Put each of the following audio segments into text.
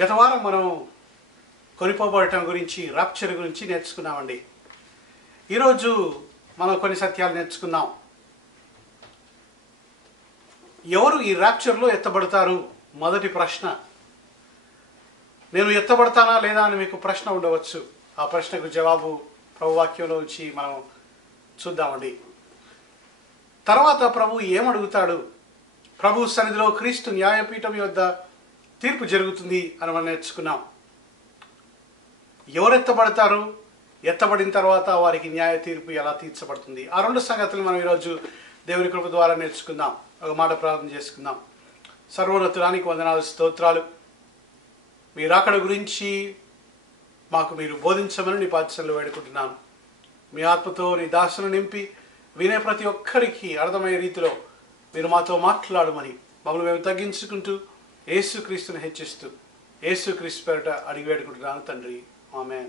గత వారం మనం కొనిపోబడటం గురించి రాప్చర్ గురించి నేర్చుకున్నామండి. ఈరోజు మనం కొన్ని సత్యాలు నేర్చుకుందాం. ఎవరు ఈ రాప్చర్లో ఎత్తబడతారు? మొదటి ప్రశ్న. నేను ఎత్తబడతానా లేదా అని మీకు ప్రశ్న ఉండవచ్చు. ఆ ప్రశ్నకు జవాబు ప్రభువాక్యంలో వచ్చి మనం చూద్దామండి. తర్వాత ప్రభు ఏమడుగుతాడు? ప్రభు సన్నిధిలో క్రీస్తు న్యాయపీఠం యొద్ద తీర్పు జరుగుతుంది అని మనం నేర్చుకున్నాం. ఎవరు ఎత్తబడతారు? ఎత్తబడిన తర్వాత వారికి న్యాయ తీర్పు ఎలా తీర్చబడుతుంది? ఆ రెండు సంగతులు మనం ఈరోజు దేవుని కృప ద్వారా నేర్చుకుందాం. ఒక మాట ప్రార్థన చేసుకుందాం. సర్వోన్నతుడానికి వందనాలు, స్తోత్రాలు. మీ రాకడ గురించి మాకు మీరు బోధించమని నీ పాదశంలో వేడుకుంటున్నాను. మీ ఆత్మతో నీ దాసును నింపి వినే ప్రతి ఒక్కరికి అర్థమయ్యే రీతిలో మీరు మాతో మాట్లాడమని మమ్మల్ని మేము తగ్గించుకుంటూ యేసుక్రీస్తుని హెచ్చిస్తూ యేసుక్రీస్తు పేరిట అడిగి వేడుకుంటున్నాను తండ్రి, ఆమేన్.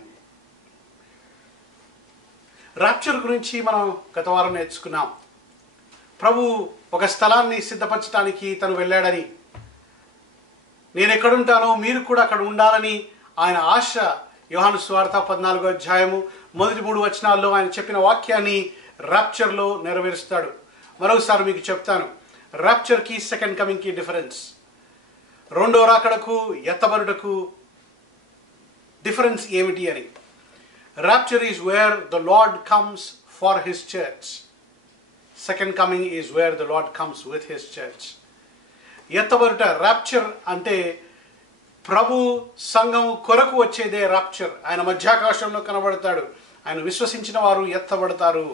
రాప్చర్ గురించి మనం గత వారం నేర్చుకున్నాం. ప్రభు ఒక స్థలాన్ని సిద్ధపరచడానికి తను వెళ్ళాడని, నేను ఎక్కడుంటానో మీరు కూడా అక్కడ ఉండాలని ఆయన ఆశ యోహాను సువార్త 14వ అధ్యాయము మొదటి 3 వచనాల్లో ఆయన చెప్పిన వాక్యాన్ని రాప్చర్లో నెరవేరుస్తాడు. మరోసారి మీకు చెప్తాను, రాప్చర్కి సెకండ్ కమింగ్కి డిఫరెన్స్. రెండో రాకడకు ఎత్తబడుటకు డిఫరెన్స్ ఏమిటి అని. Rapture is where the lord comes for his church. Second coming is where the lord comes with his church. ఎత్తబడుట రాప్చర్ అంటే ప్రభు సంఘం కొరకు వచ్చేదే రాప్చర్. ఆయన మధ్యాకాశంలో కనబడతాడు. ఆయన విశ్వసించిన వారు ఎత్తబడతారు.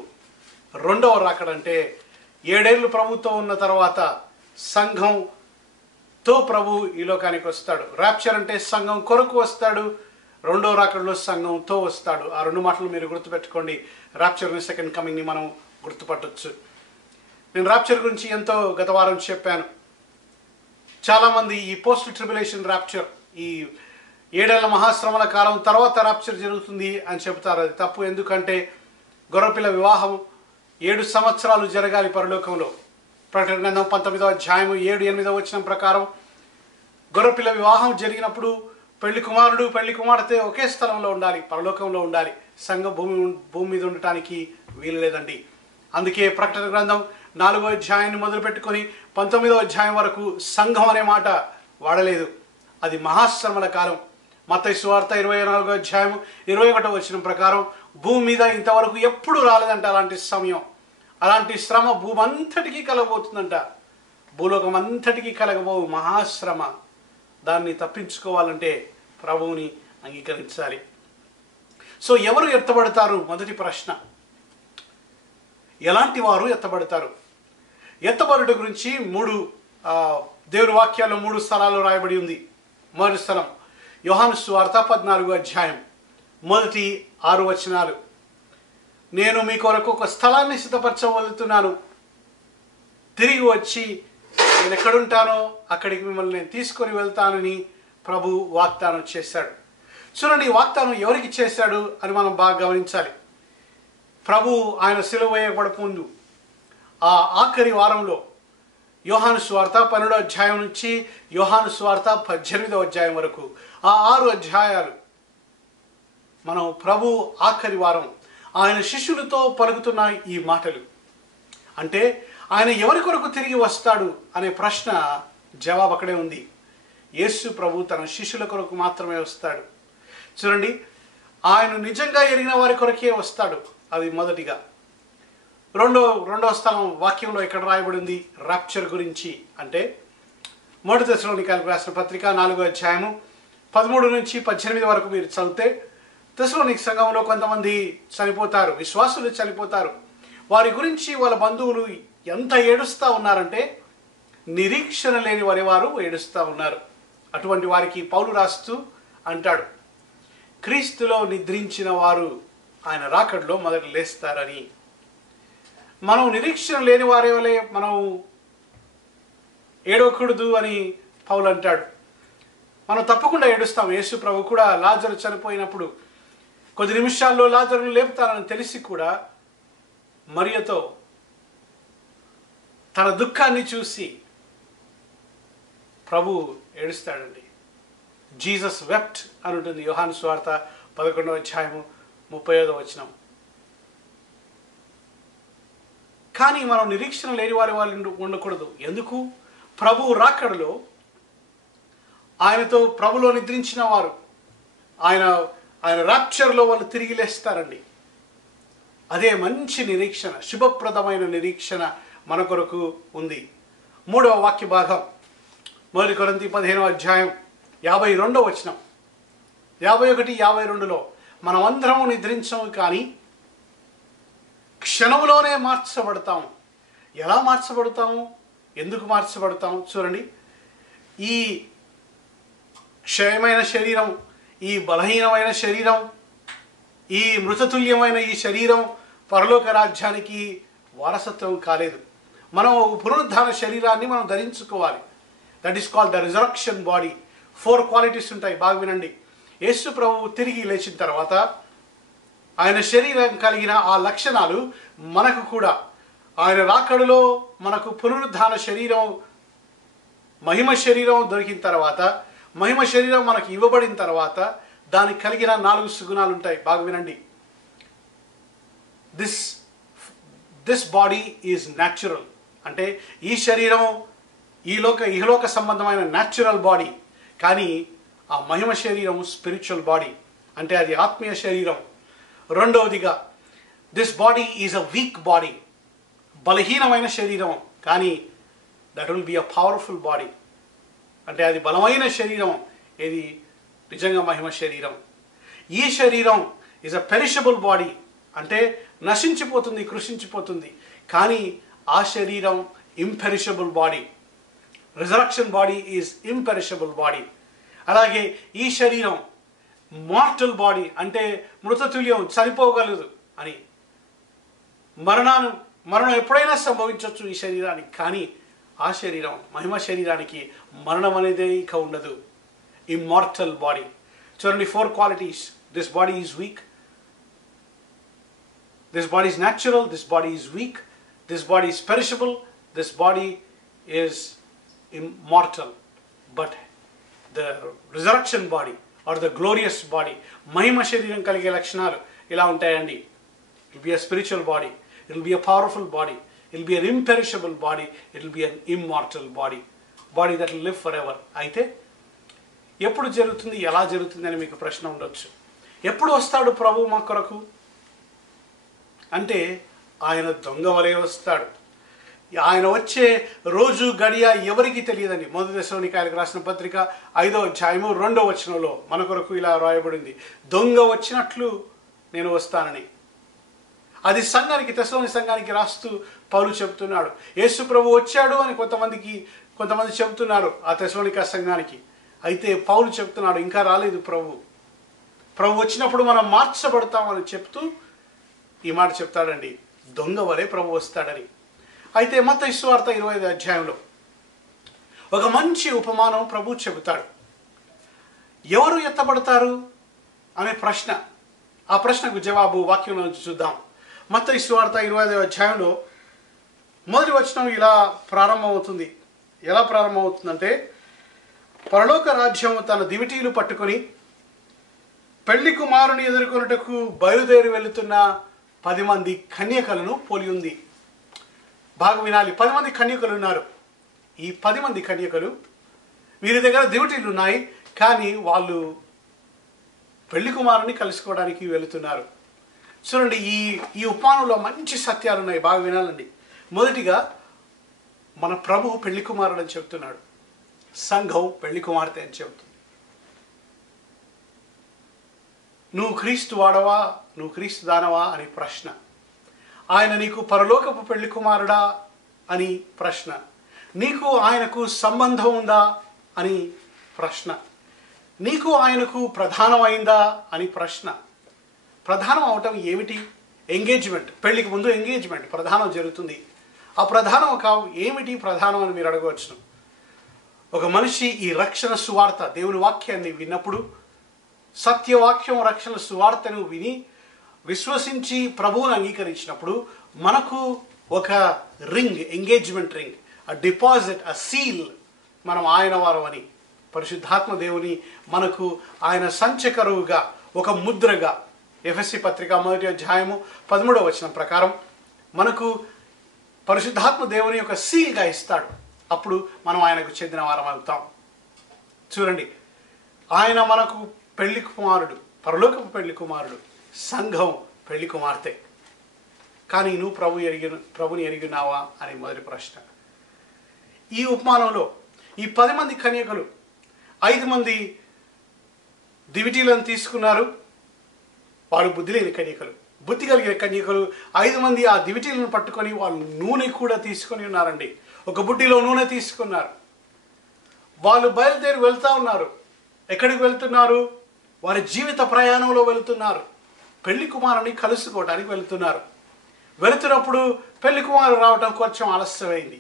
రెండవ రాకడంటే 7 ఏళ్ళు ప్రభుతో ఉన్న తర్వాత సంఘంతో ప్రభు ఈ లోకానికి వస్తాడు. రాప్చర్ అంటే సంఘం కొరకు వస్తాడు. రెండో రాకడలో సంఘంతో వస్తాడు. ఆ రెండు మాటలు మీరు గుర్తుపెట్టుకోండి. రాప్చర్ని, సెకండ్ కమింగ్ని మనం గుర్తుపట్టవచ్చు. నేను రాప్చర్ గురించి ఎంతో గత వారం చెప్పాను. చాలామంది ఈ పోస్ట్ ట్రిబులేషన్ రాప్చర్, ఈ 7 ఏళ్ల మహాశ్రమల కాలం తర్వాత రాప్చర్ జరుగుతుంది అని చెబుతారు. అది తప్పు. ఎందుకంటే గొర్రెపిల్ల వివాహం 7 సంవత్సరాలు జరగాలి పరలోకంలో. ప్రకటన గ్రంథం 19వ అధ్యాయము 7-8వ వచనం ప్రకారం గొర్రెపిల్ల వివాహం జరిగినప్పుడు పెళ్లి కుమారుడు పెళ్లి కుమార్తె ఒకే స్థలంలో ఉండాలి, పరలోకంలో ఉండాలి. సంఘ భూమి మీద ఉండటానికి వీలు లేదండి. అందుకే ప్రకటన గ్రంథం 4వ అధ్యాయాన్ని మొదలుపెట్టుకొని 19వ అధ్యాయం వరకు సంఘం అనే మాట వాడలేదు. అది మహాశ్రమల కాలం. మత్తయి సువార్త 24వ అధ్యాయం 21వ వచనం ప్రకారం భూమి మీద ఇంతవరకు ఎప్పుడు రాలేదంట అలాంటి సమయం. అలాంటి శ్రమ భూమి అంతటికీ కలగబోతుందంట. భూలోకం అంతటికీ కలగబోవు మహాశ్రమ. దాన్ని తప్పించుకోవాలంటే ప్రభువుని అంగీకరించాలి. సో ఎవరు ఎత్తబడతారు? మొదటి ప్రశ్న. ఎలాంటి వారు ఎత్తబడతారు? ఎత్తబడుట గురించి దేవుని వాక్యాల్లో 3 స్థలాల్లో రాయబడి ఉంది. మొదటి స్థలం యోహాను సువార్త 14వ అధ్యాయం మొదటి 6 వచనాలు. నేను మీ కొరకు ఒక స్థలాన్ని సిద్ధపరచవలుతున్నాను, తిరిగి వచ్చి నేను ఎక్కడుంటానో అక్కడికి మిమ్మల్ని నేను తీసుకొని వెళ్తానని ప్రభు వాగ్దానం చేశాడు. చూడండి, ఈ వాగ్దానం ఎవరికి చేశాడు అని మనం బాగా గమనించాలి. ప్రభు ఆయన సిలువ వేయబడక ముందు ఆ ఆఖరి వారంలో యోహాను సువార్త 12వ అధ్యాయం నుంచి యోహాను సువార్త 18వ అధ్యాయం వరకు ఆ 6 అధ్యాయాలు మనం ప్రభు ఆఖరి వారం ఆయన శిష్యులతో పలుకుతున్న ఈ మాటలు. అంటే ఆయన ఎవరి కొరకు తిరిగి వస్తాడు అనే ప్రశ్న జవాబు అక్కడే ఉంది. యేసు ప్రభు తన శిష్యుల కొరకు మాత్రమే వస్తాడు. చూడండి, ఆయన నిజంగా ఎరిగిన వారి కొరకే వస్తాడు. అది మొదటిగా. రెండవ స్థలం వాక్యంలో ఎక్కడ రాయబడి ఉంది రాప్చర్ గురించి అంటే 1 తెస్సలోనికైలకు రాసిన పత్రిక 4వ అధ్యాయము 13 నుంచి 18 వరకు మీరు చదివితే తెస్సలోనిక సంఘంలో కొంతమంది చనిపోతారు, విశ్వాసులు చనిపోతారు. వారి గురించి వాళ్ళ బంధువులు ఎంత ఏడుస్తూ ఉన్నారంటే నిరీక్షణ లేని వారు ఏడుస్తూ ఉన్నారు. అటువంటి వారికి పౌలు రాస్తూ అంటాడు, క్రీస్తులో నిద్రించిన వారు ఆయన రాకడలో మొదట లేస్తారని. మనం నిరీక్షణ లేని వారి వలె మనం ఏడవకూడదు అని పౌలు అంటాడు. మనం తప్పకుండా ఏడుస్తాం. యేసు ప్రభు కూడా లాజరు చనిపోయినప్పుడు కొద్ది నిమిషాల్లో లాజరును లేపుతారని తెలిసి కూడా మరియతో తన దుఃఖాన్ని చూసి ప్రభు ఏడుస్తాడండి. జీసస్ వెప్ట్ అని ఉంటుంది. యోహాను సువార్త 11వ అధ్యాయము 35వ వచనం. కానీ మనం నిరీక్షణ లేని వాళ్ళు ఉండకూడదు. ఎందుకు? ప్రభు రాకడలో ఆయనతో ప్రభులో నిద్రించిన వారు ఆయన రాప్చర్లో వాళ్ళు తిరిగి లేస్తారండి. అదే మంచి నిరీక్షణ, శుభప్రదమైన నిరీక్షణ మన కొరకు ఉంది. 3వ వాక్య భాగం 1 కొరింథీ 15వ అధ్యాయం 52వ వచనం, 51, 52లో మనమందరము నిద్రించము కానీ క్షణంలోనే మార్చబడతాము. ఎలా మార్చబడతాము? ఎందుకు మార్చబడతాము? చూడండి, ఈ క్షయమైన శరీరం, ఈ బలహీనమైన శరీరం, ఈ మృతతుల్యమైన ఈ శరీరం పరలోక రాజ్యానికి వారసత్వం కాలేదు. మనం పునరుద్ధాన శరీరాన్ని మనం ధరించుకోవాలి. That is called the resurrection body. 4 qualities ఉంటాయి, బాగా వినండి. యేసు ప్రభువు తిరిగి లేచిన తర్వాత ఆయన శరీరం కలిగిన ఆ లక్షణాలు మనకు కూడా ఆయన రాకడలో మనకు పునరుద్ధాన శరీరం, మహిమ శరీరం దొరికిన తర్వాత, మహిమ శరీరం మనకు ఇవ్వబడిన తర్వాత దానికి కలిగిన 4 సుగుణాలు ఉంటాయి. బాగా వినండి. దిస్ బాడీ ఈజ్ న్యాచురల్, అంటే ఈ శరీరం ఇహలోక సంబంధమైన న్యాచురల్ బాడీ. కానీ ఆ మహిమ శరీరం స్పిరిచువల్ బాడీ, అంటే అది ఆత్మీయ శరీరం. రెండవదిగా, this body is a week body, బలహీనమైన శరీరం. కానీ that will be a powerful body, అంటే అది బలమైన శరీరం. ఇది నిజంగా మహిమ శరీరం. ఈ శరీరం ఈజ్ అ పెరిషబుల్ బాడీ, అంటే నశించిపోతుంది, కృషించిపోతుంది. కానీ ఆ శరీరం imperishable body. Resurrection body is imperishable body. అలాగే ఈ శరీరం మార్టల్ బాడీ, అంటే మృతతుల్యం, చనిపోగలదు అని. మరణం ఎప్పుడైనా సంభవించవచ్చు ఈ శరీరానికి. కానీ ఆ శరీరం, మహిమ శరీరానికి మరణం అనేదే ఇక ఉండదు. Immortal body. చూడండి, 4 qualities. This body is week, this body is natural, this body is week, this body is perishable, this body is immortal. But the resurrection body or the glorious body, మహిమ శరీరం కలిగే లక్షణాలు ఇలా ఉంటాయండి. It will be a spiritual body, it will be a powerful body, it will be an imperishable body, it will be an immortal body that will live forever. అయితే ఎప్పుడు జరుగుతుంది, ఎలా జరుగుతుంది అని మీకు ప్రశ్న ఉండొచ్చు. ఎప్పుడు వస్తాడు ప్రభు మా కొరకు అంటే, ఆయన దొంగ వలె వస్తాడు. ఆయన వచ్చే రోజు గడియ ఎవరికి తెలియదండి. 1 దశలోనికాయలకు రాసిన పత్రిక 5వ అధ్యాయము 2వ వచనంలో మన కొరకు ఇలా రాయబడింది, దొంగ వచ్చినట్లు నేను వస్తానని. అది సంఘానికి, తెస్సలోని సంఘానికి రాస్తూ పౌలు చెబుతున్నాడు. యేసు ప్రభు వచ్చాడు అని కొంతమంది చెబుతున్నారు ఆ తెస్సలోనిక సంఘానికి. అయితే పౌలు చెప్తున్నాడు, ఇంకా రాలేదు ప్రభు వచ్చినప్పుడు మనం మార్చబడతామని చెప్తూ ఈ మాట చెప్తాడండి, దొంగ వలె ప్రభు వస్తాడని. అయితే మత్తయి సువార్త 25వ అధ్యాయంలో ఒక మంచి ఉపమానం ప్రభు చెబుతాడు. ఎవరు ఎత్తబడతారు అనే ప్రశ్న, ఆ ప్రశ్నకు జవాబు వాక్యంలో చూద్దాం. మత్తయి సువార్త 25వ అధ్యాయంలో 1వ వచనం ఇలా ప్రారంభమవుతుంది. ఎలా ప్రారంభమవుతుందంటే, పరలోక రాజ్యం తన దివిటీలు పట్టుకొని పెళ్లి కుమారుని ఎదుర్కొనుటకు బయలుదేరి వెళుతున్న 10 మంది కన్యకలను పోలి ఉంది. బాగా వినాలి. 10 మంది కన్యకలు ఉన్నారు. ఈ 10 మంది కన్యకలు, వీరి దగ్గర దివిటీలు ఉన్నాయి, కానీ వాళ్ళు పెళ్లి కుమారుని కలుసుకోవడానికి వెళుతున్నారు. చూడండి, ఈ ఉపమానంలో మంచి సత్యాలు ఉన్నాయి, బాగా వినాలండి. మొదటిగా మన ప్రభు పెళ్లి కుమారుడు అని చెప్తున్నాడు, సంఘం పెళ్లి కుమార్తె అని చెబుతుంది. నువ్వు క్రీస్తు వాడవా, నువ్వు క్రీస్తు దానవా అని ప్రశ్న. ఆయన నీకు పరలోకపు పెళ్లి కుమారుడా అని ప్రశ్న. నీకు ఆయనకు సంబంధం ఉందా అని ప్రశ్న. నీకు ఆయనకు ప్రధానమైందా అని ప్రశ్న. ప్రధానం అవటం ఏమిటి? ఎంగేజ్మెంట్. పెళ్లికి ముందు ఎంగేజ్మెంట్, ప్రధానం జరుగుతుంది. ఆ ప్రధానం ఏమిటి ప్రధానం అని మీరు అడగవచ్చును. ఒక మనిషి ఈ రక్షణ సువార్త, దేవుని వాక్యాన్ని విన్నప్పుడు, సత్యవాక్యం రక్షణ సువార్తను విని విశ్వసించి ప్రభువును అంగీకరించినప్పుడు మనకు ఒక రింగ్, ఎంగేజ్మెంట్ రింగ్, ఆ డిపాజిట్, ఆ సీల్, మనం ఆయన వారం అని. పరిశుద్ధాత్మ దేవుని మనకు ఆయన సంచకరువుగా, ఒక ముద్రగా, ఎఫెసీ పత్రిక 1వ అధ్యాయము 13వ వచనం ప్రకారం మనకు పరిశుద్ధాత్మ దేవుని యొక్క సీల్గా ఇస్తాడు. అప్పుడు మనం ఆయనకు చెందిన వారం అవుతాం. చూడండి, ఆయన మనకు పెళ్లి కుమారుడు, పరలోకపు పెళ్లి కుమారుడు, సంఘం పెళ్లి కుమార్తె. కానీ నువ్వు ప్రభుని ఎరిగినావా అనే మొదటి ప్రశ్న. ఈ ఉపమానంలో ఈ 10 మంది కన్యకలు 5 మంది దివిటీలను తీసుకున్నారు. వారు బుద్ధి లేని కన్యకలు. బుద్ధి కలిగిన కన్యకలు 5 మంది ఆ దివిటీలను పట్టుకొని వాళ్ళు నూనె కూడా తీసుకొని ఉన్నారండి. ఒక బుడ్డిలో నూనె తీసుకున్నారు. వాళ్ళు బయలుదేరి వెళ్తూ ఉన్నారు. ఎక్కడికి వెళ్తున్నారు? వారి జీవిత ప్రయాణంలో వెళుతున్నారు. పెళ్లి కుమారుని కలుసుకోవడానికి వెళుతున్నారు. వెళుతున్నప్పుడు పెళ్లి కుమారుడు రావటం కొంచెం ఆలస్యమైంది.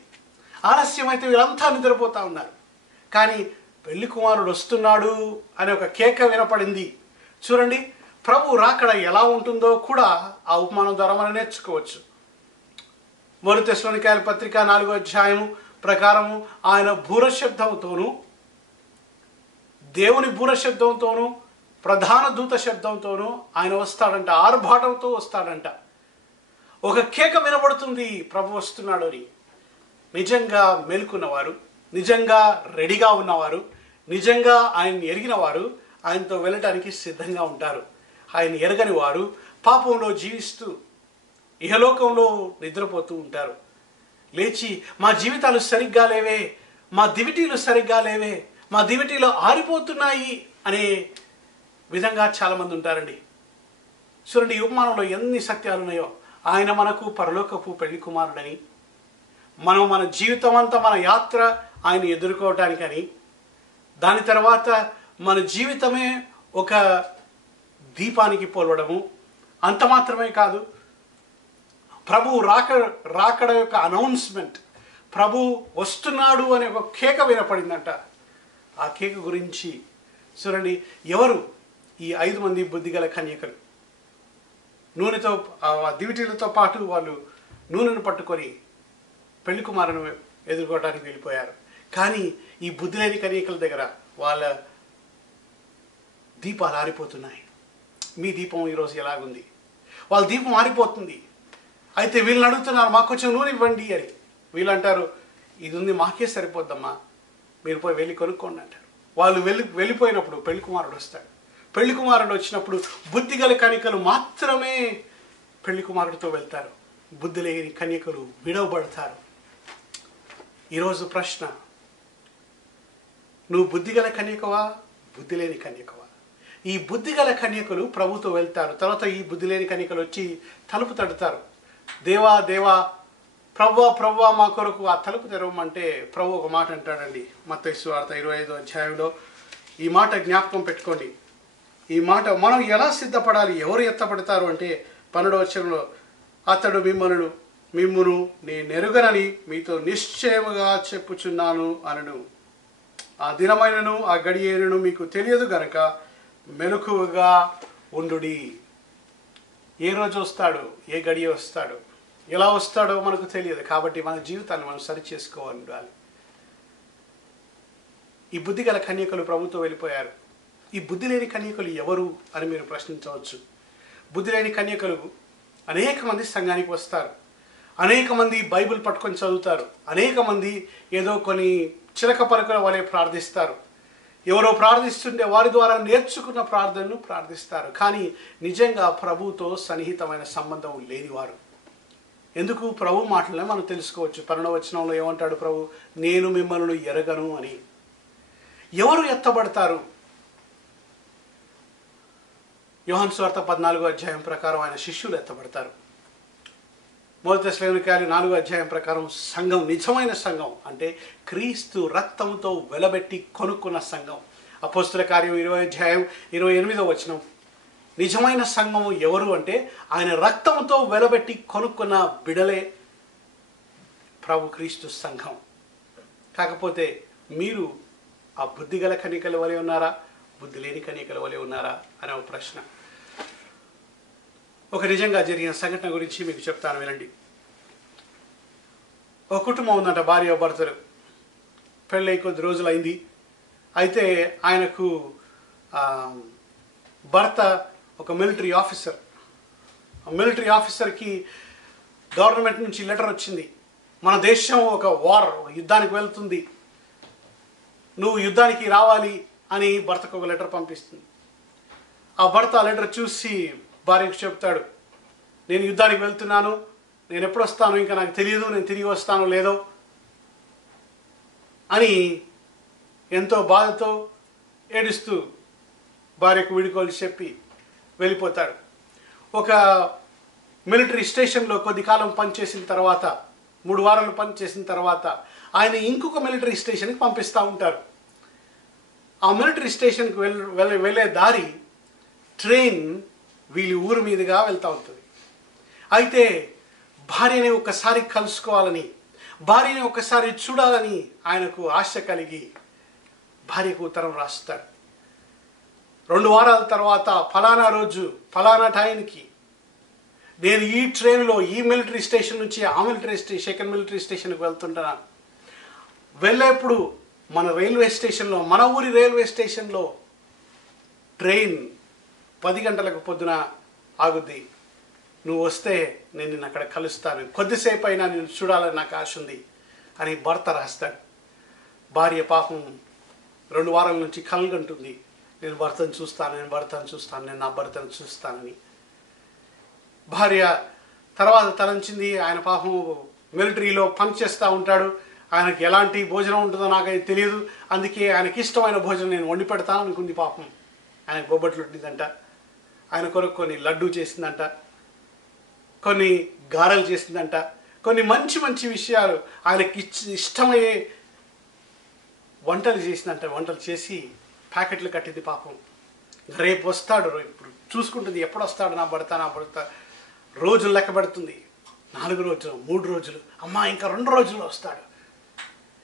ఆలస్యమైతే వీళ్ళంతా నిద్రపోతూ ఉన్నారు. కానీ పెళ్లి కుమారుడు వస్తున్నాడు అనే ఒక కేక వినపడింది. చూడండి, ప్రభు రాకడ ఎలా ఉంటుందో కూడా ఆ ఉపమానం ద్వారా మనం నేర్చుకోవచ్చు. 1 తెస్సలోనికైల పత్రిక 4వ అధ్యాయము ప్రకారము ఆయన బూరశబ్దంతోనూ, దేవుని బూరశబ్దంతోనూ, ప్రధాన దూత శబ్దంతోనూ ఆయన వస్తాడంట. ఆర్భాటంతో వస్తాడంట. ఒక కేక వినబడుతుంది ప్రభు వస్తున్నాడు అని. నిజంగా మేల్కొన్నవారు, నిజంగా రెడీగా ఉన్నవారు, నిజంగా ఆయన్ని ఎరిగిన వారు ఆయనతో వెళ్ళటానికి సిద్ధంగా ఉంటారు. ఆయన ఎరగని వారు పాపంలో జీవిస్తూ ఇహలోకంలో నిద్రపోతూ ఉంటారు. లేచి మా జీవితాలు సరిగ్గా లేవే, మా దివిటీలు సరిగ్గా లేవే, మా దివిటీలు ఆరిపోతున్నాయి అనే విధంగా చాలామంది ఉంటారండి. చూడండి, ఈ ఉపమానంలో ఎన్ని సత్యాలు ఉన్నాయో. ఆయన మనకు పరలోకపు పెళ్లి కుమారుడని, మనం మన జీవితం అంతా మన యాత్ర ఆయన ఎదుర్కోవటానికని, దాని తర్వాత మన జీవితమే ఒక దీపానికి పోలవడము, అంత మాత్రమే కాదు, ప్రభు రాకడ యొక్క అనౌన్స్మెంట్, ప్రభు వస్తున్నాడు అనే ఒక కేక వినపడిందంట. ఆ కేక గురించి చూడండి, ఎవరు ఈ 5 మంది బుద్ధిగల కన్యకలు? నూనెతో, దివిటీలతో పాటు వాళ్ళు నూనెను పట్టుకొని పెళ్లి కుమారుని ఎదుర్కోవడానికి వెళ్ళిపోయారు. కానీ ఈ బుద్ధి లేని కన్యకల దగ్గర వాళ్ళ దీపాలు ఆరిపోతున్నాయి. మీ దీపం ఈరోజు ఎలాగుంది? వాళ్ళ దీపం ఆరిపోతుంది. అయితే వీళ్ళని అడుగుతున్నారు, మాకు కొంచెం నూనె ఇవ్వండి అని. వీళ్ళు అంటారు, ఇది ఉంది, మాకే సరిపోద్దమ్మా, మీరు పోయి వెళ్ళి కొనుక్కోండి అంటారు. వాళ్ళు వెళ్ళిపోయినప్పుడు పెళ్లి కుమారుడు వస్తాడు. పెళ్లి కుమారుడు వచ్చినప్పుడు బుద్ధిగల కన్యకలు మాత్రమే పెళ్లి కుమారుడితో వెళ్తారు. బుద్ధి లేని కన్యకలు విడవబడతారు. ఈరోజు ప్రశ్న, నువ్వు బుద్ధిగల కన్యకవా, బుద్ధి లేని కన్యకవా? ఈ బుద్ధిగల కన్యకలు ప్రభుతో వెళ్తారు. తర్వాత ఈ బుద్ధి లేని కన్యకలు వచ్చి తలుపు తడతారు. దేవా దేవా, ప్రభువా ప్రభువా, మా కొరకు ఆ తలుపు తెరవమంటే ప్రభు ఒక మాట అంటాడండి. మత్తయి సువార్త 25వ అధ్యాయంలో. ఈ మాట జ్ఞాపకం పెట్టుకోండి. ఈ మాట మనం ఎలా సిద్ధపడాలి, ఎవరు ఎత్తపడతారు అంటే 12వ వచనంలో, అతడు మిమ్మును నేనెరుగనని మీతో నిశ్చయముగా చెప్పుచున్నాను అనను. ఆ దినమైనను ఆ గడియైనను మీకు తెలియదు గనక మెలకువగా ఉండుడి. ఏ రోజు వస్తాడు, ఏ గడియ వస్తాడు, ఎలా వస్తాడో మనకు తెలియదు. కాబట్టి మన జీవితాన్ని మనం సరి చేసుకోవాలి. ఈ బుద్ధిగల కన్యకలు ప్రభుతో వెళ్ళిపోయారు. ఈ బుద్ధి లేని కన్యకలు ఎవరు అని మీరు ప్రశ్నించవచ్చు. బుద్ధి లేని కన్యకలు అనేక మంది సంఘానికి వస్తారు. అనేక మంది బైబిల్ పట్టుకొని చదువుతారు. అనేక మంది ఏదో కొన్ని చిలక పలుకుల వలె ప్రార్థిస్తారు. ఎవరో ప్రార్థిస్తుంటే వారి ద్వారా నేర్చుకున్న ప్రార్థనను ప్రార్థిస్తారు. కానీ నిజంగా ప్రభుతో సన్నిహితమైన సంబంధం లేనివారు. ఎందుకు? ప్రభు మాటలనే మనం తెలుసుకోవచ్చు. 12వ వచనంలో ఏమంటాడు ప్రభు? నేను మిమ్మల్ని ఎరగను అని. ఎవరు ఎత్తబడతారు? యోహాను సువార్త 14వ అధ్యాయం ప్రకారం ఆయన శిష్యులు ఎత్తబడతారు. 1 తెస్సలోనికైల 4వ అధ్యాయం ప్రకారం సంఘం, నిజమైన సంఘం అంటే క్రీస్తు రక్తంతో వెలబెట్టి కొనుక్కున్న సంఘం. అపోస్తుల కార్యం 20వ అధ్యాయం 28వ వచనం, నిజమైన సంఘము ఎవరు అంటే ఆయన రక్తంతో వెలబెట్టి కొనుక్కున్న బిడలే ప్రభు క్రీస్తు సంఘం. కాకపోతే మీరు ఆ బుద్ధిగల కన్యకల వలె ఉన్నారా, బుద్ధి లేని కన్యకల వలె ఉన్నారా అనే ఒక ప్రశ్న. ఒక నిజంగా జరిగిన సంఘటన గురించి మీకు చెప్తాను, వినండి. ఒక కుటుంబం ఉందంట, భార్య భర్తలు. పెళ్ళై కొద్ది రోజులైంది. అయితే ఆయనకు భర్త ఒక మిలిటరీ ఆఫీసర్. మిలిటరీ ఆఫీసర్కి గవర్నమెంట్ నుంచి లెటర్ వచ్చింది, మన దేశం ఒక యుద్ధానికి వెళ్తుంది, నువ్వు యుద్ధానికి రావాలి అని భర్తకు ఒక లెటర్ పంపిస్తుంది. ఆ భర్త ఆ లెటర్ చూసి భార్యకు చెప్తాడు, నేను యుద్ధానికి వెళ్తున్నాను, నేను ఎప్పుడు వస్తాను ఇంకా నాకు తెలియదు, నేను తిరిగి వస్తానో లేదో అని ఎంతో బాధతో ఏడుస్తూ భార్యకు వీడుకోలు చెప్పి వెళ్ళిపోతాడు. ఒక మిలిటరీ స్టేషన్లో కొద్ది కాలం పనిచేసిన తర్వాత, 3 వారాలు పనిచేసిన తర్వాత ఆయన ఇంకొక మిలిటరీ స్టేషన్కి పంపిస్తూ ఉంటారు. ఆ మిలిటరీ స్టేషన్కి వెళ్ళే దారి ట్రైన్ వీళ్ళ ఊరి మీదుగా వెళ్తూ ఉంటుంది. అయితే భార్యని ఒకసారి కలుసుకోవాలని, భార్యని ఒకసారి చూడాలని ఆయనకు ఆశ కలిగి భార్యకు ఉత్తరం రాస్తాడు. 2 వారాల తర్వాత ఫలానా రోజు ఫలానా టైంకి నేను ఈ ట్రైన్లో ఈ మిలిటరీ స్టేషన్ నుంచి ఆ సెకండ్ మిలిటరీ స్టేషన్కి వెళ్తుంటాను. వెళ్ళేప్పుడు మన రైల్వే స్టేషన్లో, మన ఊరి రైల్వే స్టేషన్లో ట్రైన్ 10 గంటలకు పొద్దున ఆగుద్ది, నువ్వు వస్తే నేను నిన్ను అక్కడ కలుస్తాను, కొద్దిసేపు అయినా నేను చూడాలని నాకు ఆశ ఉంది అని భర్త రాస్తాడు. భార్య పాపం 2 వారాల నుంచి కలగంటుంది, నేను భర్తను చూస్తాను, నేను నా భర్తను చూస్తానని. భార్య తర్వాత తలంచింది, ఆయన పాపం మిలిటరీలో పనిచేస్తూ ఉంటాడు, ఆయనకి ఎలాంటి భోజనం ఉంటుందో నాకైతే తెలియదు, అందుకే ఆయనకి ఇష్టమైన భోజనం నేను వండి పెడతాను అనుకుంది. పాపం ఆయనకు బొబ్బట్లు వండిందంట, ఆయన కొరకు కొన్ని లడ్డూ చేసిందంట, కొన్ని గారెలు చేసిందంట, కొన్ని మంచి మంచి విషయాలు ఆయనకి ఇష్టమయ్యే వంటలు చేసిందంట. వంటలు చేసి ప్యాకెట్లు కట్టింది. పాపం రేపు వస్తాడు, ఇప్పుడు చూసుకుంటుంది, ఎప్పుడు వస్తాడు నా భర్త. రోజులు లెక్క పెడుతుంది, 4 రోజులు, 3 రోజులు, అమ్మా ఇంకా 2 రోజుల్లో వస్తాడు,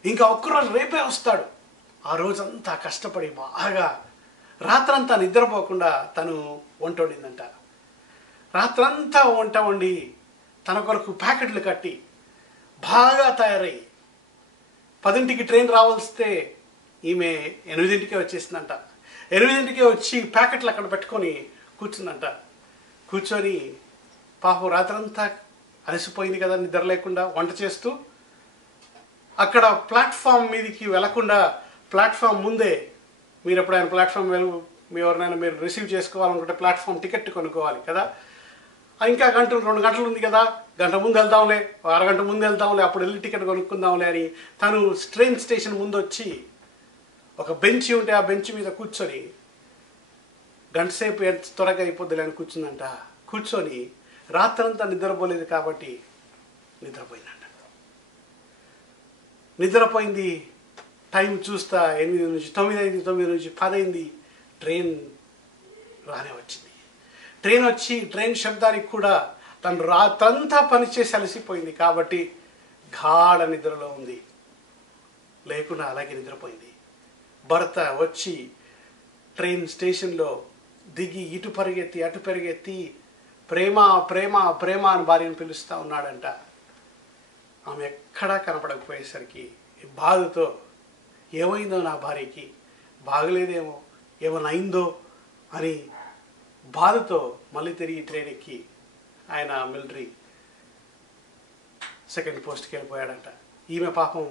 ఇంకా ఒక్కరోజు రేపే వస్తాడు. ఆ రోజంతా కష్టపడి బాగా రాత్రంతా నిద్రపోకుండా తను వంట వండిందంట. రాత్రంతా వంట వండి తన కొరకు ప్యాకెట్లు కట్టి బాగా తయారై 10ంటికి ట్రైన్ రావాల్స్తే ఈమె 8ంటికే వచ్చేసిందంట. 8ంటికే వచ్చి ప్యాకెట్లు అక్కడ పెట్టుకొని కూర్చుందంట. కూర్చొని పాపం రాత్రంతా అలసిపోయింది కదా, నిద్ర లేకుండా వంట చేస్తూ అక్కడ ప్లాట్ఫామ్ మీదకి వెళ్లకుండా ప్లాట్ఫామ్ ముందే, మీరు ఎప్పుడైనా ప్లాట్ఫామ్ ఎవరినైనా మీరు రిసీవ్ చేసుకోవాలనుకుంటే ప్లాట్ఫామ్ టికెట్ కొనుక్కోవాలి కదా, ఇంకా 2 గంటలు ఉంది కదా, గంట ముందు వెళ్దాంలే, అరగంట ముందు వెళ్దాంలే, అప్పుడు వెళ్ళి టికెట్ కొనుక్కుందాంలే అని తను ట్రైన్ స్టేషన్ ముందు వచ్చి ఒక బెంచ్ ఉంటే ఆ బెంచ్ మీద కూర్చొని గంటసేపు ఎంత త్వరగా అయిపోద్దులే అని కూర్చుందంట. కూర్చొని రాత్రంతా నిద్రపోలేదు కాబట్టి నిద్రపోయింది. టైం చూస్తా 8 నుంచి 9 అయింది, 9 నుంచి 10 అయింది. ట్రైన్ రానే వచ్చింది. ట్రైన్ వచ్చి ట్రైన్ శబ్దానికి కూడా తను రాత్రంతా పనిచేసి అలసిపోయింది కాబట్టి గాఢ నిద్రలో ఉంది, లేకుండా అలాగే నిద్రపోయింది. భర్త వచ్చి ట్రైన్ స్టేషన్లో దిగి ఇటు పరిగెత్తి అటు పరిగెత్తి ప్రేమ ప్రేమ ప్రేమ అని భార్యను పిలుస్తూ ఉన్నాడంట. ఆమె ఎక్కడా కనపడకపోయేసరికి బాధతో ఏమైందో నా భార్యకి, బాగలేదేమో, ఏమైనా అని బాధతో మళ్ళీ తిరిగి ట్రైన్ ఎక్కి ఆయన మిలిటరీ సెకండ్ పోస్ట్కి వెళ్ళిపోయాడంట. ఈమె పాపం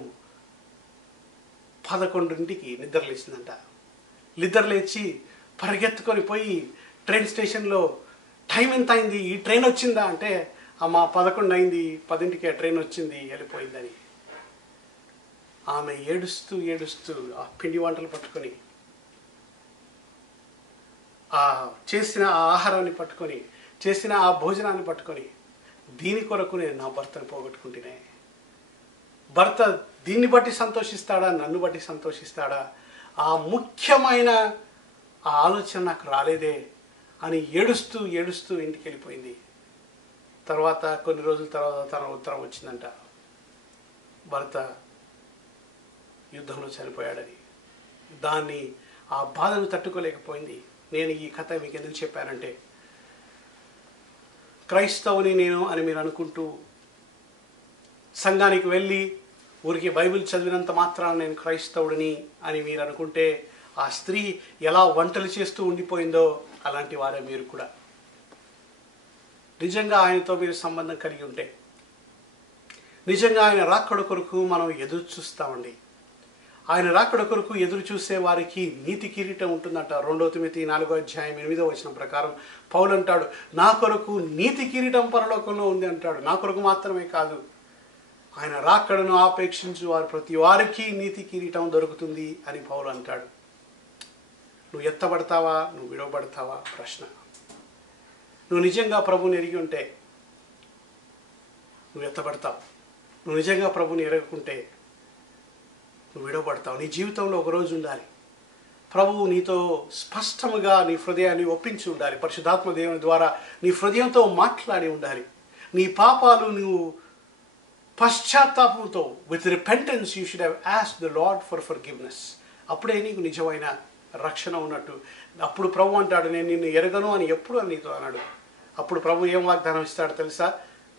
11ంటికి నిద్రలేసిందంట. నిద్రలేచి పరిగెత్తుకొని పోయి ట్రైన్ స్టేషన్లో టైం ఎంత అయింది, ఈ ట్రైన్ వచ్చిందా అంటే, అమ్మ 11 అయింది, 10ంటికి ట్రైన్ వచ్చింది, వెళ్ళిపోయిందని. ఆమె ఏడుస్తూ ఏడుస్తూ ఆ పిండి వంటలు పట్టుకొని, ఆ చేసిన ఆ ఆహారాన్ని పట్టుకొని, చేసిన ఆ భోజనాన్ని పట్టుకొని, దీని కొరకు నేను నా భర్తను పోగొట్టుకుంటేనే, భర్త దీన్ని బట్టి సంతోషిస్తాడా, నన్ను బట్టి సంతోషిస్తాడా, ఆ ముఖ్యమైన ఆ ఆలోచన నాకు రాలేదే అని ఏడుస్తూ ఏడుస్తూ ఇంటికి వెళ్ళిపోయింది. తర్వాత కొన్ని రోజుల తర్వాత తన ఉత్తరం వచ్చిందంట, భర్త యుద్ధంలో చనిపోయాడని. దాన్ని ఆ బాధను తట్టుకోలేకపోయింది. నేను ఈ కథ మీకు ఎందుకు చెప్పానంటే, క్రైస్తవుని నేను అని మీరు అనుకుంటూ సంఘానికి వెళ్ళి ఊరికి బైబిల్ చదివినంత మాత్రాన నేను క్రైస్తవుడిని అని మీరు అనుకుంటే ఆ స్త్రీ ఎలా వంటలు చేస్తూ ఉండిపోయిందో అలాంటి వారే మీరు కూడా. నిజంగా ఆయనతో మీరు సంబంధం కలిగి ఉంటే, నిజంగా ఆయన రాకడ కొరకు మనం ఎదురు చూస్తామండి. ఆయన రాకడ కొరకు ఎదురు చూసే వారికి నీతి కిరీటం ఉంటుందంట. 2 తిమోతి 4:8 ప్రకారం పౌలు అంటాడు, నా కొరకు నీతి కిరీటం పరలోకంలో ఉంది అంటాడు. నా కొరకు మాత్రమే కాదు, ఆయన రాకడను ఆపేక్షించు వారు ప్రతి వారికి నీతి కిరీటం దొరుకుతుంది అని పౌలు అంటాడు. నువ్వు ఎత్తబడతావా, నువ్వు విడవబడతావా ప్రశ్న. నువ్వు నిజంగా ప్రభుని ఎరిగి ఉంటే నువ్వు ఎత్తబడతావు. నువ్వు నిజంగా ప్రభుని ఎరగకుంటే నువ్వు విడవబడతావు. నీ జీవితంలో ఒకరోజు ఉండాలి, ప్రభువు నీతో స్పష్టముగా నీ హృదయాన్ని ఒప్పించి ఉండాలి. పరిశుద్ధాత్మ దేవుని ద్వారా నీ హృదయంతో మాట్లాడి ఉండాలి. నీ పాపాలు నువ్వు పశ్చాత్తాపంతో with repentance you should have asked the lord for forgiveness. అప్పుడే నీకు నిజమైన రక్షణ ఉన్నట్టు. అప్పుడు ప్రభు అంటాడు, నేను నిన్ను ఎరగను అని ఎప్పుడు అని నీతో అన్నాడు. అప్పుడు ప్రభు ఏం వాగ్దానం ఇస్తాడు తెలుసా?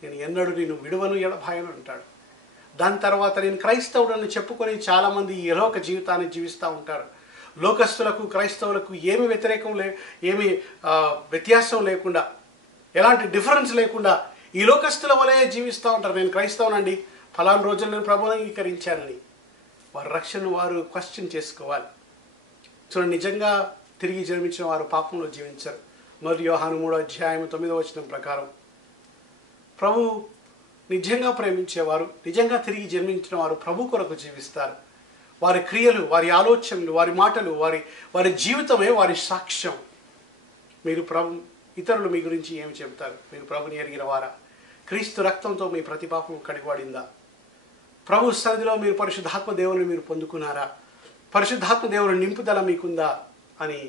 నేను ఎన్నడూ నిన్ను విడువను ఎడబాయను అంటాడు. దాని తర్వాత నేను క్రైస్తవుడని చెప్పుకొని చాలామంది ఈ లోక జీవితాన్ని జీవిస్తూ ఉంటారు. లోకస్తులకు క్రైస్తవులకు ఏమి వ్యతిరేకం ఏమి వ్యత్యాసం లేకుండా, ఎలాంటి డిఫరెన్స్ లేకుండా ఈ లోకస్తుల వలె జీవిస్తూ ఉంటారు. నేను క్రైస్తవునండి, ఫలానా రోజులు నేను ప్రభువుని అంగీకరించానని. వారి రక్షణను వారు క్వశ్చన్ చేసుకోవాలి. చూడండి, నిజంగా తిరిగి జన్మించిన వారు పాపంలో జీవించరు. 1 యోహాను 3:9 ప్రకారం ప్రభు నిజంగా ప్రేమించేవారు, నిజంగా తిరిగి జన్మించిన వారు ప్రభు కొరకు జీవిస్తారు. వారి క్రియలు, వారి ఆలోచనలు, వారి మాటలు, వారి జీవితమే వారి సాక్ష్యం. మీరు ఇతరులు మీ గురించి ఏమి చెబుతారు? మీరు ప్రభుని ఎరిగిన వారా? క్రీస్తు రక్తంతో మీ ప్రతి పాపం కడిగబడిందా? ప్రభు సన్నిధిలో మీరు పరిశుద్ధాత్మ దేవుని మీరు పొందుకున్నారా? పరిశుద్ధాత్మ దేవుని నింపుదల మీకుందా అని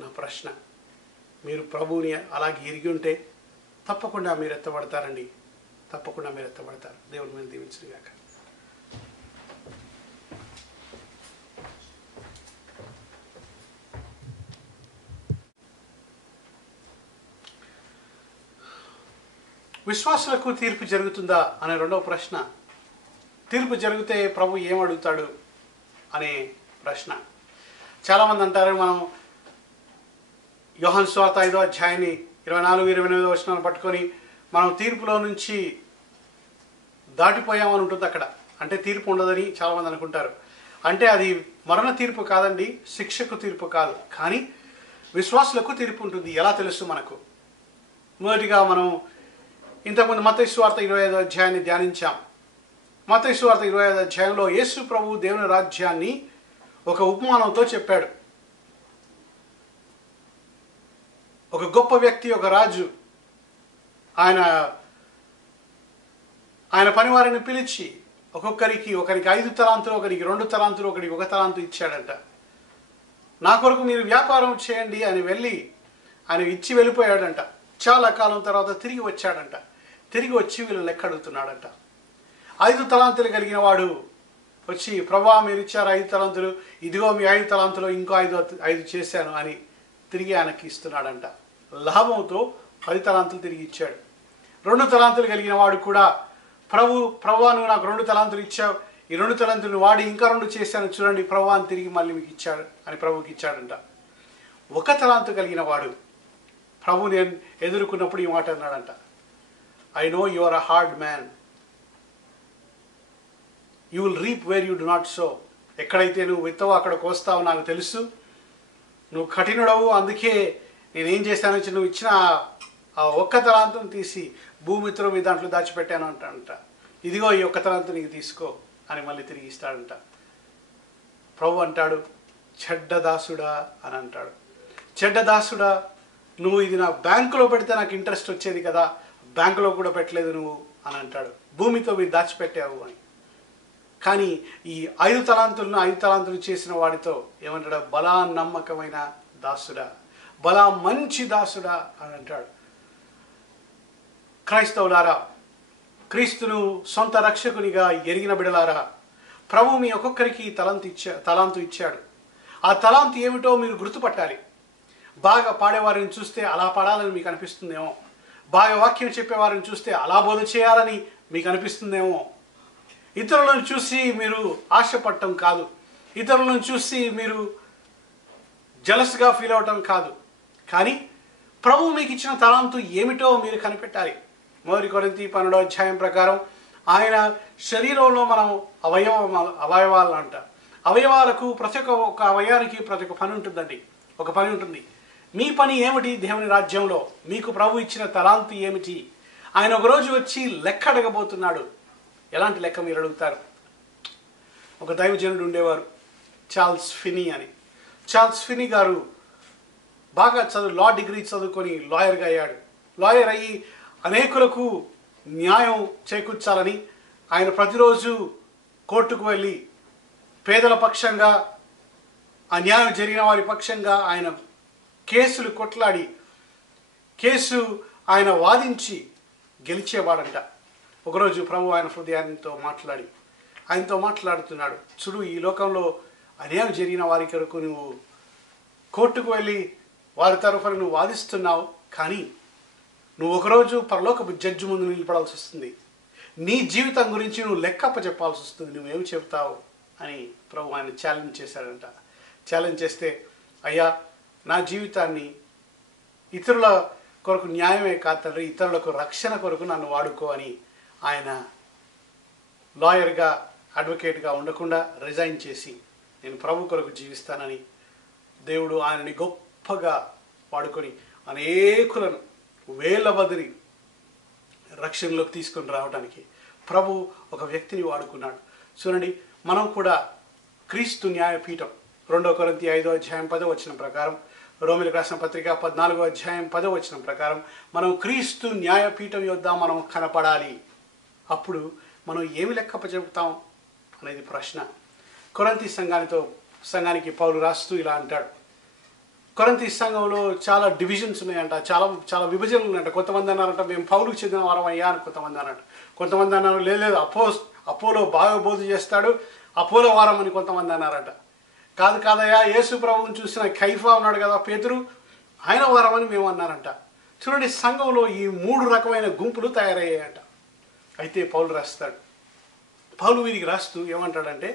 నా ప్రశ్న. మీరు ప్రభువుని అలాగే ఎరిగి ఉంటే తప్పకుండా మీరు ఎత్తబడతారండి. తప్పకుండా మీరు ఎత్తబడతారు. దేవుని మీద దీవించుగాక. విశ్వాసులకు తీర్పు జరుగుతుందా అనే రెండవ ప్రశ్న. తీర్పు జరిగితే ప్రభు ఏమడుగుతాడు అనే ప్రశ్న. చాలామంది అంటారు, మనం యోహాను సువార్త 5:24-28 పట్టుకొని మనం తీర్పులో నుంచి దాటిపోయామని ఉంటుంది అక్కడ. అంటే తీర్పు ఉండదని చాలామంది అనుకుంటారు. అంటే అది మరణ తీర్పు కాదండి, శిక్షకు తీర్పు కాదు, కానీ విశ్వాసులకు తీర్పు ఉంటుంది. ఎలా తెలుసు మనకు? మొదటిగా మనం ఇంతకుముందు మత్తయి సువార్త 25 ధ్యానించాం. మత్తయి సువార్త 25 యేసు ప్రభు దేవుని రాజ్యాన్ని ఒక ఉపమానంతో చెప్పాడు. ఒక గొప్ప వ్యక్తి, ఒక రాజు, ఆయన పనివారిని పిలిచి ఒకరికి 5 తలాంతులు, ఒకరికి 2 తలాంతులు, ఒకరికి 1 తలాంతు ఇచ్చాడంట. నా కొరకు మీరు వ్యాపారం చేయండి అని వెళ్ళి ఆయన ఇచ్చి వెళ్ళిపోయాడంట. చాలా కాలం తర్వాత తిరిగి వచ్చాడంట. తిరిగి వచ్చి వీళ్ళు లెక్క అడుగుతున్నాడంట. 5 తలాంతులు కలిగిన వాడు వచ్చి, ప్రభా మీరు ఇచ్చారు 5 తలాంతులు, ఇదిగో మీ 5 తలాంతులు ఇంకో 5 చేశాను అని తిరిగి ఆయనకి ఇస్తున్నాడంట. లాభంతో 10 తలాంతులు తిరిగి ఇచ్చాడు. 2 తలాంతులు కలిగిన వాడు కూడా, ప్రభువా నువ్వు నాకు 2 తలాంతులు ఇచ్చావు, ఈ 2 తలాంతులు వాడి ఇంకా 2 చేశాను చూడండి, ప్రభువా అని తిరిగి మళ్ళీ మీకు ఇచ్చాడు అని ప్రభువుకి ఇచ్చాడంట. 1 తలాంతు కలిగిన వాడు ప్రభువుని ఎదుర్కొన్నప్పుడు ఈ మాట అన్నాడంట, I know you are a hard man, you will reap where you do not sow. ఎక్కడైతే నువ్వు విత్తవో అక్కడ కోస్తావు నాకు తెలుసు. నువ్వు కఠినుడవు, అందుకే నేనేం చేశాను, నువ్వు ఇచ్చిన ఆ 1 తలాంతును తీసి భూమిత్రో మీ దాంట్లో దాచిపెట్టాను అంట. ఇదిగో ఈ 1 తలాంతు నీకు తీసుకో అని మళ్ళీ తిరిగి ఇస్తాడంట. ప్రభు అంటాడు, చెడ్డ దాసుడా అని అంటాడు. చెడ్డ దాసుడా, నువ్వు ఇది నా బ్యాంకులో పెడితే నాకు ఇంట్రెస్ట్ వచ్చేది కదా, బ్యాంకులో కూడా పెట్టలేదు నువ్వు అని అంటాడు. భూమితో మీరు దాచిపెట్టావు అని. కానీ ఈ 5 తలాంతులు చేసిన వాడితో ఏమంటాడు? బలా నమ్మకమైన దాసుడా, బలా మంచి దాసుడా అని అంటాడు. క్రైస్తవులారా, క్రీస్తును సొంత రక్షకునిగా ఎరిగిన బిడలారా, ప్రభు మీ ఒక్కొక్కరికి తలాంతు ఇచ్చాడు. ఆ తలాంతు ఏమిటో మీరు గుర్తుపట్టాలి. బాగా పాడేవారిని చూస్తే అలా పాడాలని మీకు అనిపిస్తుందేమో, బాగా వాక్యం చెప్పేవారిని చూస్తే అలా బోధ చేయాలని మీకు అనిపిస్తుందేమో, ఇతరులను చూసి మీరు ఆశపడటం కాదు, ఇతరులను చూసి మీరు జలస్గా ఫీల్ అవటం కాదు, కానీ ప్రభు మీకు ఇచ్చిన తలాంతు ఏమిటో మీరు కనిపెట్టాలి. 1 కొరింథీ 12వ అధ్యాయం ప్రకారం ఆయన శరీరంలో మనం అవయవాలు అంట. అవయవాలకు ప్రతి ఒక్క అవయవానికి ప్రతి ఒక్క పని ఉంటుందండి. ఒక పని ఉంటుంది. మీ పని ఏమిటి? దేవుని రాజ్యంలో మీకు ప్రభు ఇచ్చిన తలాంతు ఏమిటి? ఆయన ఒకరోజు వచ్చి లెక్క అడగబోతున్నాడు. ఎలాంటి లెక్క మీరు అడుగుతారు? ఒక దైవజనుడు ఉండేవారు, చార్ల్స్ ఫినీ అని. చార్ల్స్ ఫినీ గారు బాగా లా డిగ్రీ చదువుకొని లాయర్గా అయ్యాడు. లాయర్ అయ్యి అనేకులకు న్యాయం చేకూర్చాలని ఆయన ప్రతిరోజు కోర్టుకు వెళ్ళి పేదల పక్షంగా, అన్యాయం జరిగిన వారి పక్షంగా ఆయన కేసులు కొట్లాడి ఆయన వాదించి గెలిచేవాడంట. ఒకరోజు ప్రభు ఆయన హృదయానితో ఆయనతో మాట్లాడుతున్నాడు. చూడు, ఈ లోకంలో అన్యాయం జరిగిన వారి కొరకు నువ్వు కోర్టుకు వెళ్ళి వారి తరఫున నువ్వు వాదిస్తున్నావు, కానీ నువ్వు ఒకరోజు పరలోకపు జడ్జి ముందు నిలబడాల్సి వస్తుంది. నీ జీవితం గురించి నువ్వు లెక్కప్ప చెప్పాల్సి వస్తుంది. నువ్వేమి చెప్తావు అని ప్రభు ఆయన ఛాలెంజ్ చేశాడంట. ఛాలెంజ్ చేస్తే, అయ్యా, నా జీవితాన్ని ఇతరుల కొరకు న్యాయమే కాదు తండ్రి, ఇతరులకు రక్షణ కొరకు నన్ను వాడుకో అని ఆయన లాయర్గా, అడ్వకేట్గా ఉండకుండా రిజైన్ చేసి నేను ప్రభు కొరకు జీవిస్తానని దేవుడు ఆయనని గొప్పగా వాడుకొని అనేకులను వేల బదిరి రక్షణలోకి తీసుకొని రావడానికి ప్రభు ఒక వ్యక్తిని వాడుకున్నాడు. చూడండి, మనం కూడా క్రీస్తు న్యాయపీఠం 2 కొరింథీ 5వ అధ్యాయం 10వ వచనం ప్రకారం, రోమిలకు రాసిన పత్రిక 14వ అధ్యాయం 10వ వచనం ప్రకారం మనం క్రీస్తు న్యాయపీఠం యొద్ద మనం కనపడాలి. అప్పుడు మనం ఏమి లెక్కప్ప చెబుతాం అనేది ప్రశ్న. కొరింథీ సంఘానికి పౌలు రాస్తూ ఇలా అంటాడు. కొరింథీ సంఘంలో చాలా డివిజన్స్ ఉన్నాయంట, చాలా విభజనలు ఉన్నాయంట. కొంతమంది అన్నారంట మేము పౌలుకు చెందిన వారం అయ్యా అని కొంతమంది అన్నారంట. కొంతమంది అన్నారు లేదు అపోలో బాగా బోధ చేస్తాడు, అపోలో వారం అని కొంతమంది అన్నారంట. కాదయ్యా, యేసు ప్రభువుని చూసిన కైఫా ఉన్నాడు కదా పేతురు, ఆయన వారం అని మేము అన్నారంట. చూడండి, సంఘంలో ఈ 3 రకమైన గుంపులు తయారయ్యాయంట. అయితే పౌలు రాస్తాడు. పౌలు వీరికి రాస్తూ ఏమంటాడంటే,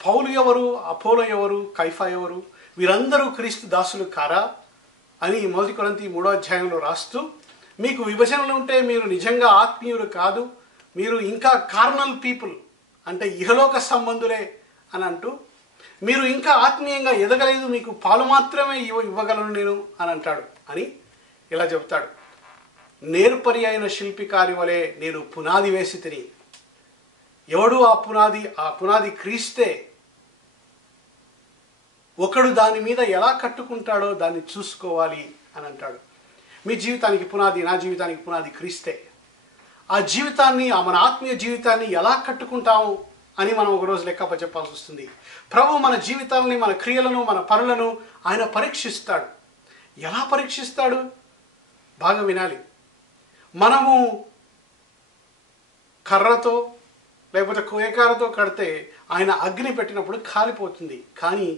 పౌలు ఎవరు, అపోలో ఎవరు, కైఫా ఎవరు, వీరందరూ క్రీస్తు దాసులు కారా అని 1 కొరింథీ 3వ అధ్యాయంలో రాస్తూ, మీకు విభజనలు ఉంటే మీరు నిజంగా ఆత్మీయులు కాదు, మీరు ఇంకా కార్నల్ పీపుల్ అంటే ఇహలోక సంబంధులే అని అంటూ, మీరు ఇంకా ఆత్మీయంగా ఎదగలేదు, మీకు పాలు మాత్రమే ఇవ్వగలను నేను అని అంటాడు అని ఇలా చెప్తాడు. నేర్పరి అయిన శిల్పికారి వలె నేను పునాది వేసి తిని, ఎవడు ఆ పునాది క్రీస్తే, ఒకడు దాని మీద ఎలా కట్టుకుంటాడో దాన్ని చూసుకోవాలి అని అంటాడు. మీ జీవితానికి పునాది, నా జీవితానికి పునాది క్రీస్తే. ఆ జీవితాన్ని, మన ఆత్మీయ జీవితాన్ని ఎలా కట్టుకుంటాము అని మనం ఒకరోజు లెక్కప్ప చెప్పాల్సి వస్తుంది. ప్రభు మన జీవితాలని, మన క్రియలను, మన పనులను ఆయన పరీక్షిస్తాడు. ఎలా పరీక్షిస్తాడు? బాగా వినాలి. మనము కర్రతో లేకపోతే కోయకారతో కడితే ఆయన అగ్ని పెట్టినప్పుడు కాలిపోతుంది. కానీ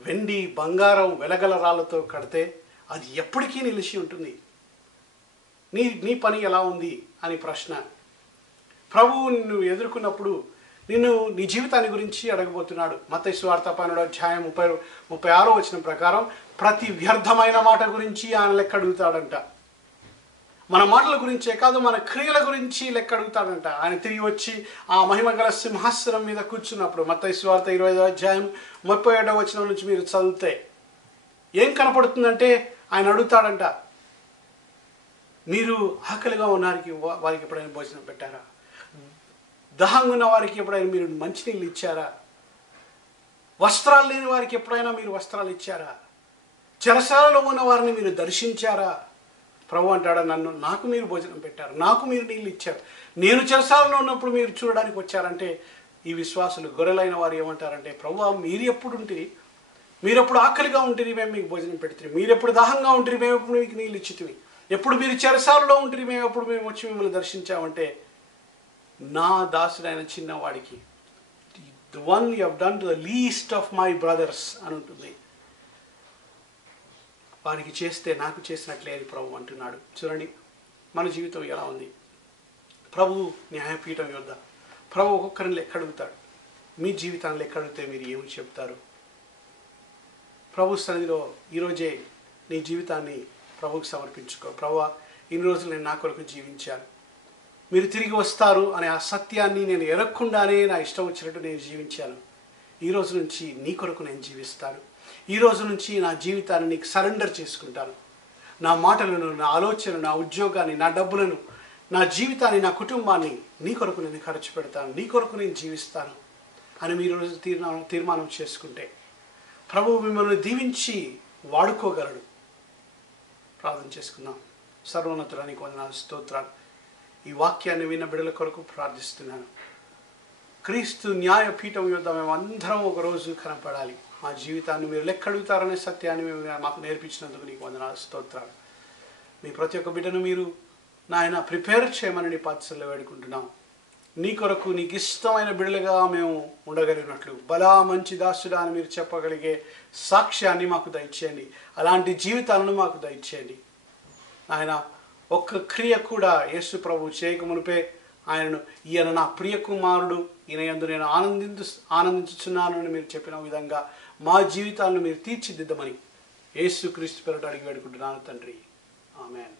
వెండి, బంగారం, వెలగల రాళ్ళతో కడితే అది ఎప్పటికీ నిలిచి ఉంటుంది. నీ పని ఎలా ఉంది అని ప్రశ్న. ప్రభువు నిన్ను ఎదుర్కొన్నప్పుడు నీ జీవితాన్ని గురించి అడగబోతున్నాడు. మత్తయి సువార్త 12వ అధ్యాయం 36వ వచనం ప్రకారం ప్రతి వ్యర్థమైన మాట గురించి ఆయన లెక్క అడుగుతాడంట. మన మాటల గురించే కాదు, మన క్రియల గురించి లెక్క అడుగుతాడంట. ఆయన తిరిగి వచ్చి ఆ మహిమగల సింహాసనం మీద కూర్చున్నప్పుడు మత్తయి సువార్త 25వ అధ్యాయం 37వ వచనం నుంచి మీరు చదివితే ఏం కనపడుతుందంటే ఆయన అడుగుతాడంట, మీరు ఆకలిగా వారికి ఎప్పుడైనా భోజనం పెట్టారా? దాహంగా ఉన్న వారికి ఎప్పుడైనా మీరు మంచినీళ్ళు ఇచ్చారా? వస్త్రాలు లేని వారికి ఎప్పుడైనా మీరు వస్త్రాలు ఇచ్చారా? చెరసాలలో ఉన్న వారిని మీరు దర్శించారా? ప్రభు అంటాడా, నాకు మీరు భోజనం పెట్టారు, నాకు మీరు నీళ్ళు ఇచ్చారు, నేను చెరసాలలో ఉన్నప్పుడు మీరు చూడడానికి వచ్చారంటే ఈ విశ్వాసులు గొర్రెలైన వారు ఏమంటారంటే, ప్రభు మీరు ఎప్పుడు ఉంటుంది, మీరు ఎప్పుడు ఆకలిగా ఉంటుంది మేము మీకు భోజనం పెడుతుంది, మీరు ఎప్పుడు దాహంగా ఉంటుంది మేము ఎప్పుడు మీకు నీళ్ళు ఇచ్చితివి, ఎప్పుడు మీరు చెరసాలలో ఉంటుంది మేము వచ్చి మిమ్మల్ని దర్శించామంటే, నా దాసుడైన చిన్నవాడికి, the one you have done to the least of my brothers అని ఉంటుంది, వారికి చేస్తే నాకు చేసినట్లే అని ప్రభు అంటున్నాడు. చూడండి మన జీవితం ఎలా ఉంది. ప్రభు న్యాయపీఠం యొద్ద ప్రభు ఒక్కొక్కరిని లెక్క అడుగుతాడు. మీ జీవితాన్ని లెక్క అడిగితే మీరు ఏమి చెప్తారు? ప్రభు సన్నిధిలో ఈరోజే నీ జీవితాన్ని ప్రభువుకి సమర్పించుకో. ప్రభువా, ఇన్ని రోజులు నేను నా కొరకు జీవించాను, మీరు తిరిగి వస్తారు అనే ఆ సత్యాన్ని నేను ఎరగకుండానే నా ఇష్టం వచ్చినట్టు నేను జీవించాను. ఈ రోజు నుంచి నీ కొరకు నేను జీవిస్తాను. ఈ రోజు నుంచి నా జీవితాన్ని నీకు సరెండర్ చేసుకుంటాను. నా మాటలను, నా ఆలోచనలు, నా ఉద్యోగాన్ని, నా డబ్బులను, నా జీవితాన్ని, నా కుటుంబాన్ని నీ కొరకు నేను ఖర్చు పెడతాను, నీ కొరకు నేను జీవిస్తాను అని మీరు రోజు తీర్మానం చేసుకుంటే ప్రభువు మిమ్మల్ని దీవించి వాడుకోగలడు. ప్రార్థన చేసుకుందాం. సర్వోన్నతుడానికి వందనాలు, స్తోత్రాలు. ఈ వాక్యాన్ని విన్న బిడ్డల కొరకు ప్రార్థిస్తున్నాను. క్రీస్తు న్యాయపీఠం యొద్ద మేము అందరం ఒకరోజు కనపడాలి. మా జీవితాన్ని మీరు లెక్కడుగుతారనే సత్యాన్ని మాకు నేర్పించినందుకు నీకు వందనాలు, స్తోత్రాలు. మీ ప్రతి ఒక్క బిడ్డను మీరు నాయన ప్రిపేర్ చేయమని నీ పాత్రలో వేడుకుంటున్నాం. నీ కొరకు నీకు ఇష్టమైన బిడ్డలుగా మేము ఉండగలిగినట్లు బలా మంచి దాసుడా అని మీరు చెప్పగలిగే సాక్ష్యాన్ని మాకు దయచేయండి. అలాంటి జీవితాలను మాకు దయచేయండి. ఆయన ఒక్క క్రియ కూడా యేసు ప్రభు చేయకమునిపే ఆయనను ఈయన నా ప్రియ కుమారుడు, ఈయన యందు నేను ఆనందించుచున్నాను అని మీరు చెప్పిన విధంగా మా జీవితాలను మీరు తీర్చిదిద్దమని యేసు క్రీస్తు పేరిట అడిగి వేడుకుంటున్నాను తండ్రి. ఆమేన్.